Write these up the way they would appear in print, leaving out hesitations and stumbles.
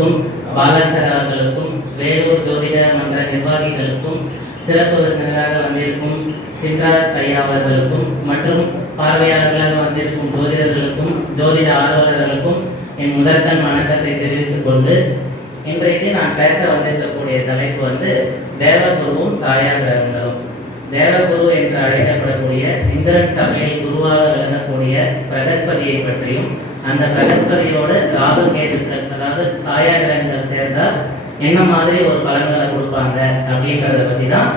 அவர்களுக்கும், பாலாசர் அவர்களுக்கும், வேலூர் ஜோதிட மன்ற நிர்வாகிகளுக்கும், சிறப்பு விருந்தினராக வந்திருக்கும் சின்ராஜ் ஐயா அவர்களுக்கும் மற்றும் பார்வையாளர்களாக வந்திருக்கும் ஜோதிடர்களுக்கும் ஜோதிட ஆர்வலர்களுக்கும் என் முதற்கண் வணக்கத்தை தெரிவித்துக் கொண்டு, இன்றைக்கு நான் பேச வந்திருக்கக்கூடிய தலைப்பு தேவகுருவும் சாயா கிரகங்களும். தேவகுரு என்று அழைக்கப்படக்கூடிய இந்திரன் சபையில் குருவாக விளங்கக்கூடிய பிரகஸ்பதியை பற்றியும், அந்த பிரகஸ்பதியோட ராகு கேதுக்கள் அதாவது சாயா கிரகங்கள் சேர்ந்தால் என்ன மாதிரி ஒரு பலன்களை கொடுப்பாங்க அப்படின்றத பற்றி தான்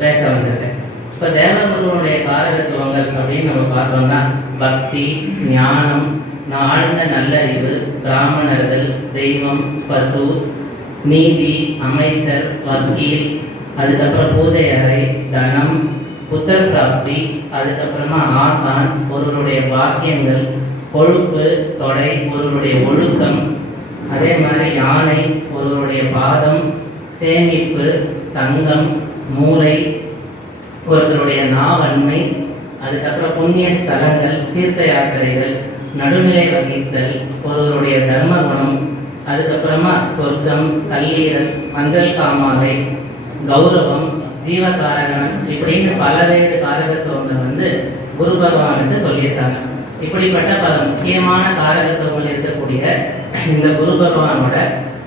பேச வந்திருக்கேன். இப்போ தேவகுருவுடைய காரகத்துவங்கள் அப்படின்னு நம்ம பார்த்தோம்னா பக்தி, ஞானம், ஆழ்ந்த நல்லறிவு, பிராமணர்கள், தெய்வம், பசு, நீதி, அமைச்சர், வக்கீல், அதுக்கப்புறம் பூஜை அறை, தனம், புத்திர பிராப்தி, அதுக்கப்புறமா ஆசான், ஒருவருடைய வாக்கியங்கள், கொழுப்பு, தொடை, ஒருவருடைய ஒழுக்கம், அதே மாதிரி யானை, ஒருவருடைய பாதம், சேமிப்பு, தங்கம், மூளை, ஒருவருடைய நாவன்மை, அதுக்கப்புறம் புண்ணிய ஸ்தலங்கள், தீர்த்த யாத்திரைகள், நடுநிலை வகித்தல், ஒருவருடைய தர்ம குணம், அதுக்கப்புறமா சொர்க்கம், கல்லீரல், மஞ்சள் காமாலை, கௌரவம், ஜீவகாரகணம், இப்படின்னு பலவேறு காரகத்துவங்கள் குரு பகவானுக்கு சொல்லியிருக்காங்க. இப்படிப்பட்ட பல முக்கியமான காரகத்துவங்கள் இருக்கக்கூடிய இந்த குரு பகவானோட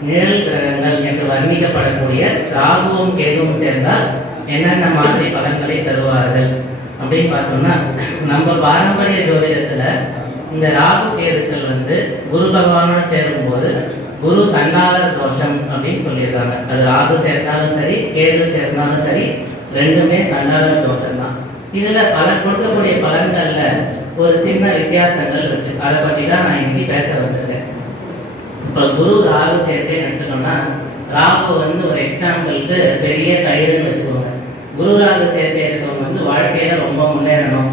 நிழல் கிரகங்கள் என்று வர்ணிக்கப்படக்கூடிய ராகுவும் கேதுவும் சேர்ந்தால் என்னென்ன மாதிரி பலன்களை தருவார்கள் அப்படின்னு பார்த்தோம்னா, நம்ம பாரம்பரிய ஜோதிடத்துல இந்த ராகு கேதுக்கள் குரு பகவானோட சேரும்போது குரு சண்டாளர் தோஷம் அப்படின்னு சொல்லியிருக்காங்க. அது ராகு சேர்ந்தாலும் சரி, கேது சேர்ந்தாலும் சரி, ரெண்டுமே சண்டாளர் தோஷம் தான். இதுல கொடுக்கக்கூடிய பலன்கள்ல ஒரு சின்ன வித்தியாசங்கள் இருக்கு. அதை பற்றி தான் நான் இன்னைக்கு பேச வந்திருக்கேன். இப்போ குரு ராகு சேர்க்கை எடுத்துக்கோம்னா, ராகு ஒரு எக்ஸாம்பிளுக்கு பெரிய கயிறுன்னு வச்சுக்கோங்க. குரு ராகு சேர்க்கை இருக்கவங்க வாழ்க்கையில ரொம்ப முன்னேறணும்,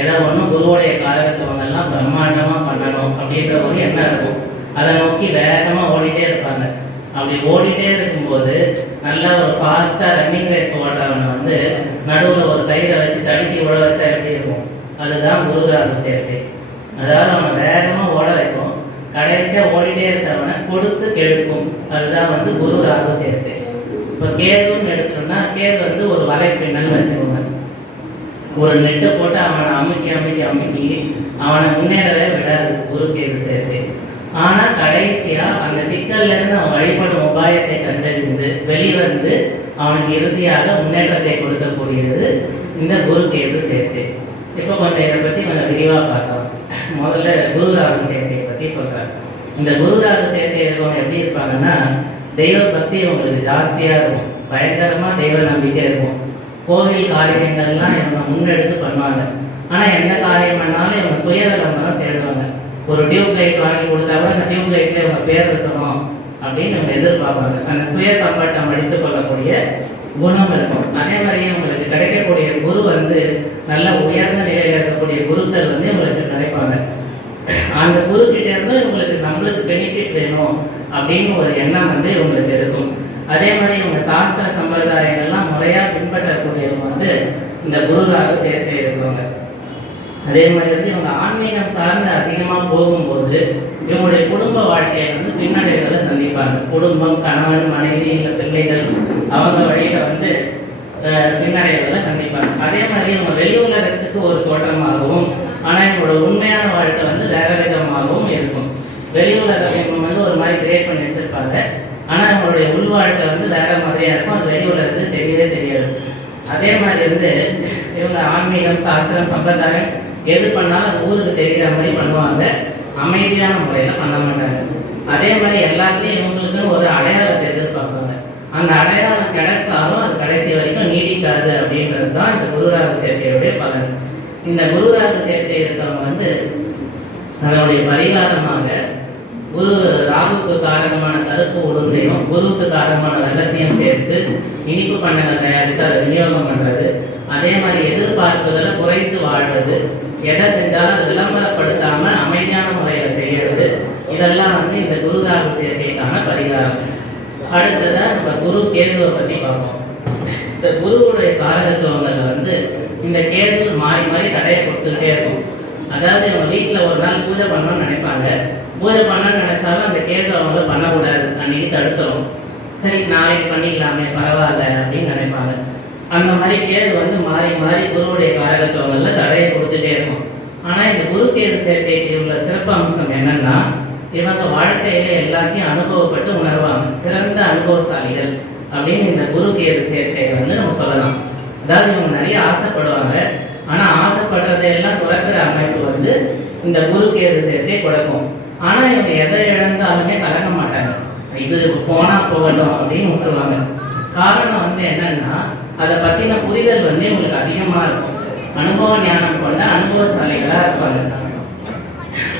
ஏதோ ஒன்றும் குருவுடைய காரகத்துவங்கள்லாம் பிரம்மாண்டமா பண்ணணும் அப்படின்ற ஒரு எண்ணம் இருக்கும். அதை நோக்கி வேகமா ஓடிட்டே இருப்பாங்க. அப்படி ஓடிட்டே இருக்கும்போது நல்ல ஒரு ஃபாஸ்டா ரன்னிங் ரேஸ் ஓடுறவனை நடுவில் ஒரு கயிறை வச்சு தடுக்கி ஓட வச்சா எப்படி இருக்கும்? அதுதான் குரு ராகு சேர்க்கை. அதாவது அவனை வேகமா ஓட வைக்கும், கடைசியா ஓடிட்டே இருக்கிறவனை கொடுத்து கெடுக்கும். அதுதான் குரு ராகு சேர்க்கை. இப்போ கேதுன்னு எடுக்கணும்னா, கேது ஒரு வலை பின்னல் வச்சுக்கோங்க. ஒரு நெட்டை போட்டு அவனை அமுக்கி அவனை முன்னேறவே விடாது குரு கேது சேர்க்கை. ஆனா கடைசியா அந்த சிக்கல்ல இருந்து அவன் வழிபடும் உபாயத்தை கண்டறிந்து வெளிவந்து அவனுக்கு இறுதியாக முன்னேற்றத்தை கொடுக்கக்கூடியது இந்த குரு கேது சேர்க்கை. இப்போ கொஞ்சம் இதை பத்தி கொஞ்சம் விரிவா பார்க்கலாம். முதல்ல குரு ராகு சேர்க்கையை பத்தி சொல்றாங்க. இந்த குரு ராகு சேர்க்கை இருக்கவங்க எப்படி இருப்பாங்கன்னா, தெய்வ பக்தி அவங்களுக்கு ஜாஸ்தியா இருக்கும், பயங்கரமா தெய்வ நம்பிக்கை இருக்கும். கோவில் காரியங்கள்லாம் இவங்க முன்னெடுத்து பண்ணுவாங்க. ஆனா எந்த காரியம் பண்ணாலும் இவங்க சுய விளம்பரம் தேடுவாங்க. ஒரு டியூப் லைட் வாங்கி கொடுத்தா கூட அந்த டியூப் லைட்ல இவங்க பேர் இருக்கணும் அப்படின்னு இவங்க எதிர்பார்ப்பாங்க. அந்த சுய கம்பட்டம் அடித்துக் கொள்ளக்கூடிய குணம் இருக்கும். அதே மாதிரியே உங்களுக்கு கிடைக்கக்கூடிய குரு நல்ல உயர்ந்த நிலையில இருக்கக்கூடிய குருக்கள் உங்களுக்கு கிடைப்பாங்க. அந்த குரு கிட்ட இருந்து நம்மளுக்கு பெனிஃபிட் வேணும் அப்படின்னு ஒரு எண்ணம் இவங்களுக்கு இருக்கும். அதே மாதிரி இவங்க சாஸ்திர சம்பிரதாயங்கள்லாம் முறையா பின்பற்றக்கூடியவங்க இந்த குரு ராகு சேர்க்கை இருக்கிறவங்க. அதே மாதிரி இவங்க ஆன்மீகம் சார்ந்து அதிகமாக போகும்போது இவங்களுடைய குடும்ப வாழ்க்கையை பின்னடைவுகளை சந்திப்பாங்க. குடும்பம், கணவன், மனைவி, இல்லை பிள்ளைகள், அவங்க வழியில பின்னடைவுகளை சந்திப்பாங்க. அதே மாதிரி இவங்க வெளி உலகத்துக்கு ஒரு தோற்றமாகவும், ஆனால் இவங்களோட உண்மையான வாழ்க்கை வேற விதமாகவும் இருக்கும். வெளி உலகத்தை இவங்க ஒரு மாதிரி கிரியேட் பண்ணி வச்சிருப்பாங்க, ஆனால் இவங்களுடைய உள் வாழ்க்கை வேற மாதிரியா இருக்கும். அது வெளி உலகத்துக்கு தெரியவே தெரியாது. அதே மாதிரி இவங்க ஆன்மீகம், சாஸ்திரம், சம்பிரதாயம் எது பண்ணாலும் ஊருக்கு தெரிகிற மாதிரி பண்ணுவாங்க. அமைதியான முறையில பண்ண மாட்டாங்க. அதே மாதிரி எல்லாத்துலேயும் இவங்களுக்குன்னு ஒரு அடையாளத்தை எதிர்பார்ப்பாங்க. அந்த அடையாளம் கிடைச்சாலும் அது கடைசி வரைக்கும் நீடிக்காது அப்படின்றது தான் இந்த குருராகு சேர்க்கையுடைய பலன். இந்த குருராகு சேர்க்கை இருக்கிறவங்க அதனுடைய பரிகாரமாக குரு ராகுக்கு காரணமான கருப்பு உளுந்தையும் குருவுக்கு காரணமான வெள்ளத்தையும் சேர்த்து இனிப்பு பண்ணங்கள் தயாரித்து அதை விநியோகம் பண்றது. அதே மாதிரி எதிர்பார்ப்புகளை குறைத்து வாழ்வது, எதை செஞ்சாலும் அதை விளம்பரப்படுத்தாம அமைதியான முறையில செய்யறது, இதெல்லாம் இந்த குரு ராகு சேர்க்கைக்கான பரிகாரம். அடுத்ததா நம்ம குரு கேதுவை பத்தி பார்ப்போம். இந்த குருவுடைய காரகத்துவங்கள் இந்த கேது மாறி மாறி தடையை கொடுத்துக்கிட்டே இருக்கும். அதாவது இவங்க வீட்டில் ஒரு நாள் பூஜை பண்ணணும்னு நினைப்பாங்க. பூஜை பண்ணணும்னு நினைச்சாலும் அந்த கேது அவங்க பண்ணக்கூடாது, அன்னைக்கு சரி நாளைக்கு பண்ணிக்கலாமே பரவாயில்ல அப்படின்னு நினைப்பாங்க. அந்த மாதிரி கேது வந்து மாறி மாறி குருவுடைய காரகத்துவங்கள்ல தடையை கொடுத்துட்டே இருக்கும். ஆனா இந்த குரு கேது சேர்க்கைக்கு உள்ள சிறப்பு அம்சம் என்னன்னா, இவங்க வாழ்க்கையில எல்லாத்தையும் அனுபவப்பட்டு உணர்வாங்க. சிறந்த அனுபவசாலிகள் அப்படின்னு இந்த குரு கேது சேர்க்கையை வந்து நம்ம சொல்லலாம். அதாவது இவங்க நிறைய ஆசைப்படுவாங்க, ஆனா ஆசைப்படுறதையெல்லாம் துறக்கிற அமைப்பு வந்து இந்த குரு கேது சேர்க்கை கொடுக்கும். ஆனா இவங்க எதை இழந்தாலுமே கலங்க மாட்டாங்க, இது போனா போகணும் அப்படின்னு விட்டுருவாங்க. காரணம் வந்து என்னன்னா, அதை பத்தின புரிதல் வந்து இவங்களுக்கு அதிகமா இருக்கும். அனுபவ ஞானம் கொண்ட அனுபவசாலிகளா இருப்பாங்க.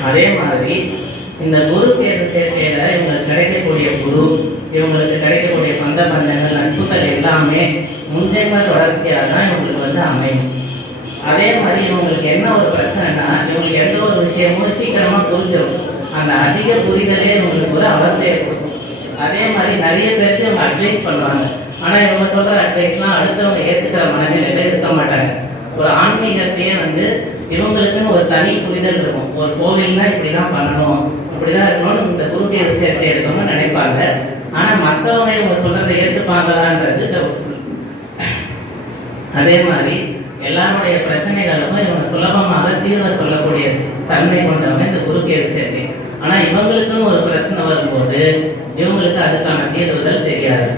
அதே மாதிரி இந்த குரு கேது சேர்க்கையில இவங்களுக்கு கிடைக்கக்கூடிய குரு, இவங்களுக்கு கிடைக்கக்கூடிய சொந்த பந்தங்கள், நட்புகள் எல்லாமே முன்ஜென்ம தொடர்ச்சியாக தான் இவங்களுக்கு வந்து அமையும். அதே மாதிரி இவங்களுக்கு என்ன ஒரு பிரச்சனைனா, இவங்களுக்கு எந்த ஒரு விஷயமும் சீக்கிரமா புரிஞ்சிடும். அந்த அதிக புரிதலே இவங்களுக்கு ஒரு அவஸ்தையை கொடுக்கும். அதே மாதிரி நிறைய பேருக்கு இவங்க அட்வைஸ் பண்ணுவாங்க, ஆனா இவங்க சொல்ற அட்வைஸ்லாம் அடுத்தவங்க ஏத்துக்கிற மனநிலையில இருக்க மாட்டாங்க. ஒரு ஆன்மீகத்தையே வந்து இவங்களுக்குன்னு ஒரு தனி புரிதல் இருக்கும். ஒரு கோவில்னா இப்படிதான் பண்ணணும், இப்படிதான் இருக்கணும்னு இந்த குரு கேது சேர்க்கை எடுக்கணும்னு நினைப்பாங்க. ஆனா மற்றவங்க இவங்க சொல்றதை ஏற்றுப்பாங்களான்றது டவுட்ஃபுல். அதே மாதிரி எல்லாருடைய பிரச்சனைகளுக்கும் இவங்க சுலபமாக தீர்வை சொல்லக்கூடிய தன்மை கொண்டவங்க இந்த குரு கேது சேர்க்கை. ஆனா இவங்களுக்குன்னு ஒரு பிரச்சனை வரும்போது இவங்களுக்கு அதுக்கான தீர்வுகள் தெரியாது.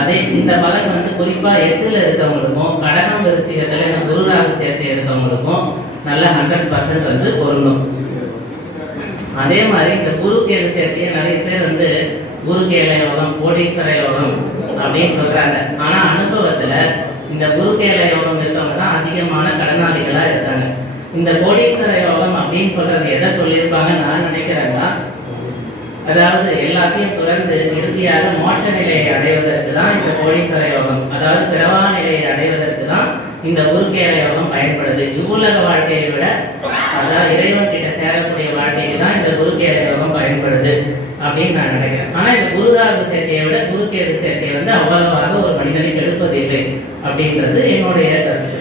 அதே இந்த பலன் வந்து குறிப்பா 8ல் இருக்கவங்களுக்கும் கடகம் விருச்சிகத்துல இந்த குருராகு சேர்க்கை இருக்கவங்களுக்கும் நல்ல 100% வந்து பொருளும். அதே மாதிரி இந்த குரு கேது சேர்க்கையை நிறைய பேர் வந்து குரு கேல யோகம், கோடீஸ்வர யோகம் அப்படின்னு சொல்றாங்க. ஆனா அனுபவத்துல இந்த குரு கேல யோகம் இருக்கவங்க தான் அதிகமான கடனாளிகளா இருக்காங்க. இந்த கோடீஸ்வர யோகம் அப்படின்னு சொல்றது எதை சொல்லியிருப்பாங்கன்னு நான் நினைக்கிறேன்னா, அதாவது எல்லாத்தையும் துறந்து இறுதியாக மோட்ச நிலையை அடைவதற்கு தான் இந்த கோடீஸ்வர யோகம், அதாவது பிறவா நிலையை அடைவதற்கு தான் இந்த குரு கேல யோகம் பயன்படுது. இவ்வுலக வாழ்க்கையை விட, அதாவது இறைவன் கிட்ட சேரக்கூடிய வாழ்க்கைக்கு தான் இந்த குரு கேல யோகம் பயன்படுது அப்படின்னு நான் நினைக்கிறேன். ஆனா இந்த குருராகு சேர்க்கையை விட குரு கேது சேர்க்கை வந்து அவ்வளவாக ஒரு மனிதனை கெடுப்பதில்லை அப்படின்றது என்னுடைய கருத்து.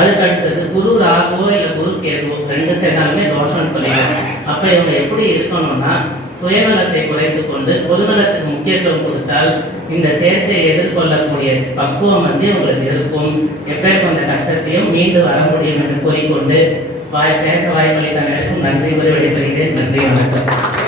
அதுக்கு அடுத்தது குரு ராகுவோ இல்லை குரு கேதுவோ ரெண்டு சேர்ந்தாலுமே தோஷம்னு சொல்லிடுறாங்க. அப்ப இவங்க எப்படி இருக்கணும்னா, சுயநலத்தை குறைத்து கொண்டு பொதுநலத்துக்கு முக்கியத்துவம் கொடுத்தால் இந்த சேர்க்கையை எதிர்கொள்ளக்கூடிய பக்குவம் வந்து இவங்களுக்கு இருக்கும். எப்பேற்பட்ட கஷ்டத்தையும் மீண்டு வர முடியும் என்று கூறிக்கொண்டு பேச வாய்ப்பளித்த அனைவருக்கும் நன்றி கூறி விடைபெறுகிறேன். நன்றி, வணக்கம்.